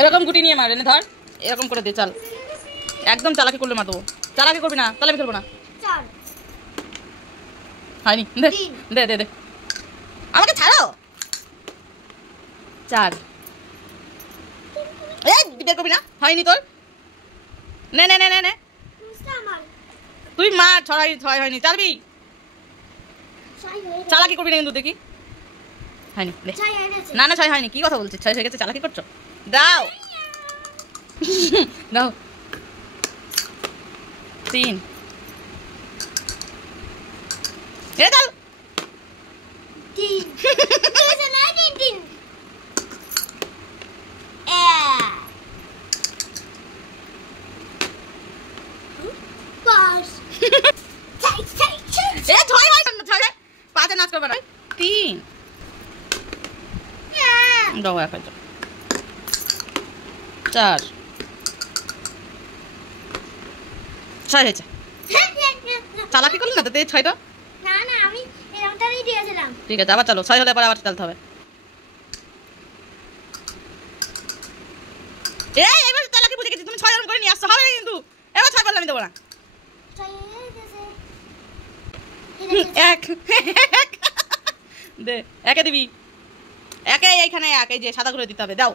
এরকম গুটি নিয়ে মার, এনে ধর, এরকম করে দে। চাল একদম চালাকি করলে মারবো। চালাকি করবি না, তাহলে আমি খেলবো না। হয়নি, দে দে দে দে, আমাকে ছাড়ো। 4 বের করবি না, হয়নি তোর। নে নে নে নে নে, তুই মার। 6 হয়নি, চালবি। চালাকি করবি না কিন্তু, দেখি। হয়নি, না না 6 হয়নি। কি কথা বলছিস? 6 হয়ে গেছে, চালাকি করছো? দাও দাও। 3 এ দাও। 5 নাচ করবে না। 3 দাও, 1 4 6 হয়েছে। চালাকি করলি না তো 6টা। না না, আমি এরকমটাই দিয়েছিলাম। ঠিক আছে, আবার চলো। 6 হলে পরে আবার চালতে হবে। এবার চালাকি বুঝে গেছি। তুমি 6 এরকম করে নিয়ে আসছো, হবে কিন্তু। এবার 6 বললে আমি দেবো না। 1 দে, 1 দিবি। 1 এইখানে 1, এই যে সাদা করে দিতে হবে। দাও।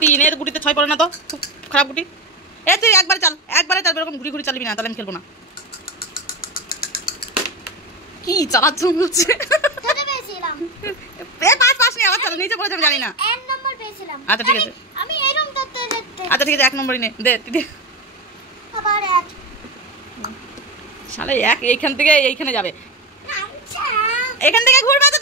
3 এর গুটিতে 6 পড়ে না তো, খুব খারাপ গুটি। তুই একবারে চাল, এরকম ঘুরি ঘুরি চালবি না, তাহলে আমি খেলবো না। কি চালাচ্ছ বলছে? 5 নিয়ে আবার চালো, নিচে পড়ে যাবে, জানি না। আচ্ছা ঠিক আছে, আচ্ছা ঠিক আছে, 1 নম্বরই নে। দে শালা 1 এইখান থেকে এইখানে যাবে, এখান থেকে ঘুরবে তো।